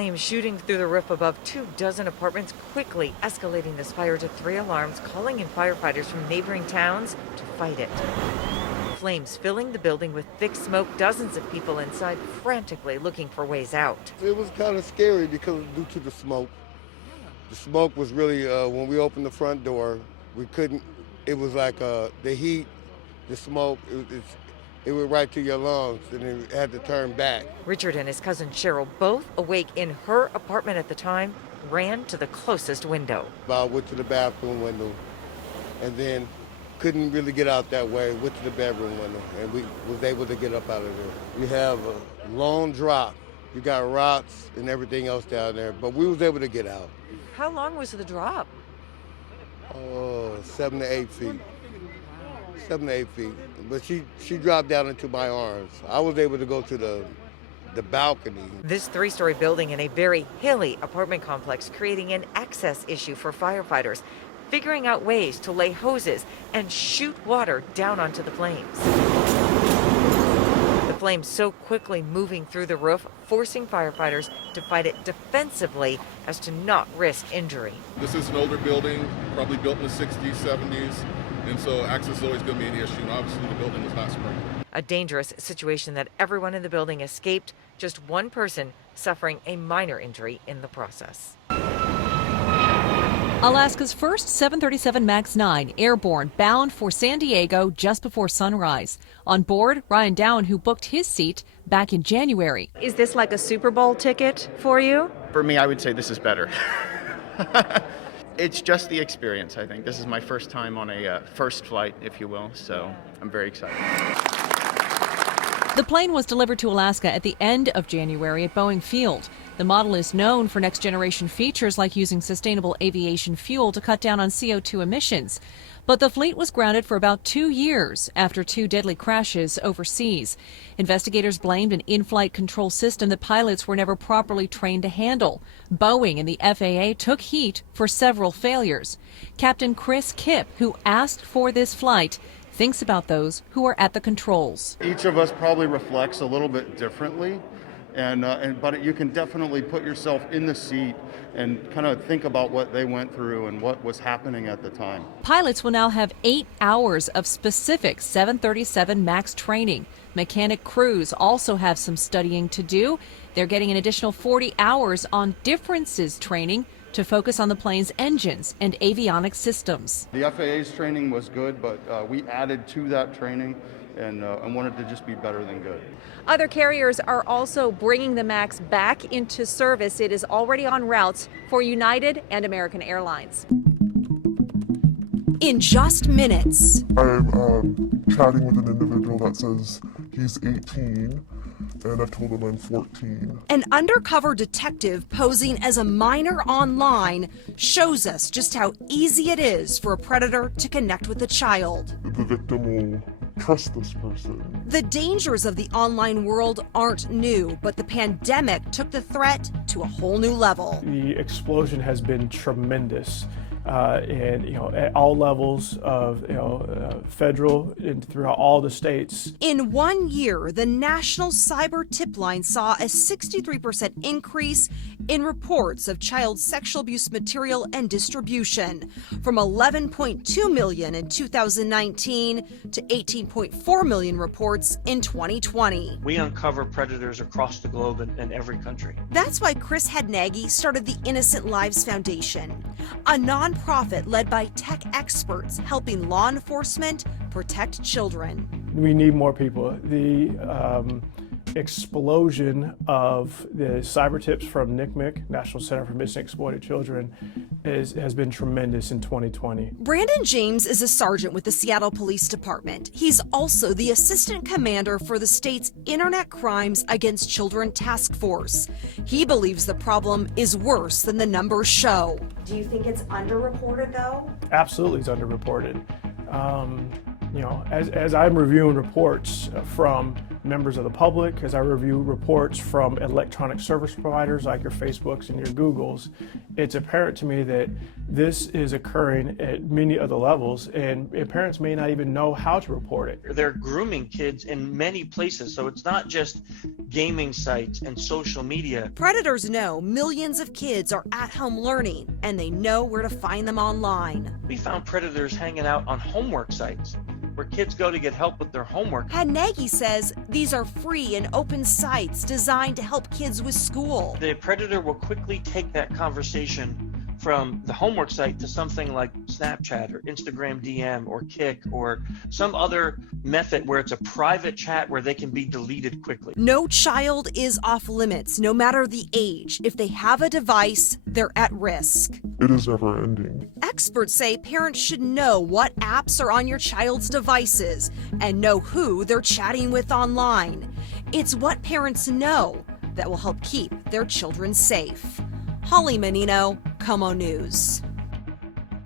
flames shooting through the roof above 24 apartments, quickly escalating this fire to 3 alarms, calling in firefighters from neighboring towns to fight it. Flames filling the building with thick smoke, dozens of people inside frantically looking for ways out. It was kind of scary because due to the smoke. The smoke was really, when we opened the front door, we couldn't, it was like the heat, the smoke, it went right to your lungs, and it had to turn back. Richard and his cousin Cheryl, both awake in her apartment at the time, ran to the closest window. I went to the bathroom window, and then couldn't really get out that way, went to the bedroom window, and we was able to get up out of there. We have a long drop. You got rocks and everything else down there, but we was able to get out. How long was the drop? 7 to 8 feet. 7 to 8 feet. But she dropped down into my arms. I was able to go to the balcony. This 3-story building in a very hilly apartment complex, creating an access issue for firefighters, figuring out ways to lay hoses and shoot water down onto the flames. The flames so quickly moving through the roof, forcing firefighters to fight it defensively as to not risk injury. This is an older building, probably built in the 60s, 70s, and so access is always going to be an issue, and obviously the building was not spring. A dangerous situation that everyone in the building escaped, just one person suffering a minor injury in the process. Alaska's first 737 MAX 9 airborne bound for San Diego just before sunrise. On board, Ryan Dowan, who booked his seat back in January. Is this like a Super Bowl ticket for you? For me, I would say this is better. It's just the experience, I think. This is my first time on a first flight, if you will, so I'm very excited. The plane was delivered to Alaska at the end of January at Boeing Field. The model is known for next-generation features like using sustainable aviation fuel to cut down on CO2 emissions. But the fleet was grounded for about 2 years after 2 deadly crashes overseas. Investigators blamed an in-flight control system that pilots were never properly trained to handle. Boeing and the FAA took heat for several failures. Captain Chris Kipp, who asked for this flight, thinks about those who are at the controls. Each of us probably reflects a little bit differently, but you can definitely put yourself in the seat and kind of think about what they went through and what was happening at the time. Pilots will now have 8 hours of specific 737 MAX training. Mechanic crews also have some studying to do. They're getting an additional 40 hours on differences training to focus on the plane's engines and avionics systems. The FAA's training was good, but we added to that training and wanted to just be better than good. Other carriers are also bringing the MAX back into service. It is already on routes for United and American Airlines. In just minutes. I'm chatting with an individual that says he's 18, and I've told him I'm 14. An undercover detective posing as a minor online shows us just how easy it is for a predator to connect with a child. The victim will trust this person. The dangers of the online world aren't new, but the pandemic took the threat to a whole new level. The explosion has been tremendous. And at all levels of federal and throughout all the states. In 1 year, the National Cyber Tip Line saw a 63% increase in reports of child sexual abuse material and distribution, from 11.2 million in 2019 to 18.4 million reports in 2020. We uncover predators across the globe in every country. That's why Chris Hadnagi started the Innocent Lives Foundation, a nonprofit led by tech experts helping law enforcement protect children. We need more people. The explosion of the cyber tips from NCMEC, National Center for Missing and Exploited Children, has been tremendous in 2020. Brandon James is a sergeant with the Seattle Police Department. He's also the assistant commander for the state's Internet Crimes Against Children Task Force. He believes the problem is worse than the numbers show. Do you think it's underreported, though? Absolutely, it's underreported. As I'm reviewing reports from members of the public, as I review reports from electronic service providers like your Facebooks and your Googles, it's apparent to me that this is occurring at many other levels, and parents may not even know how to report it. They're grooming kids in many places, so it's not just gaming sites and social media. Predators know millions of kids are at home learning, and they know where to find them online. We found predators hanging out on homework sites where kids go to get help with their homework. Nagy says these are free and open sites designed to help kids with school. The predator will quickly take that conversation from the homework site to something like Snapchat or Instagram DM or Kik or some other method where it's a private chat where they can be deleted quickly. No child is off limits, no matter the age. If they have a device, they're at risk. It is never ending. Experts say parents should know what apps are on your child's devices and know who they're chatting with online. It's what parents know that will help keep their children safe. Holly Menino, KOMO News.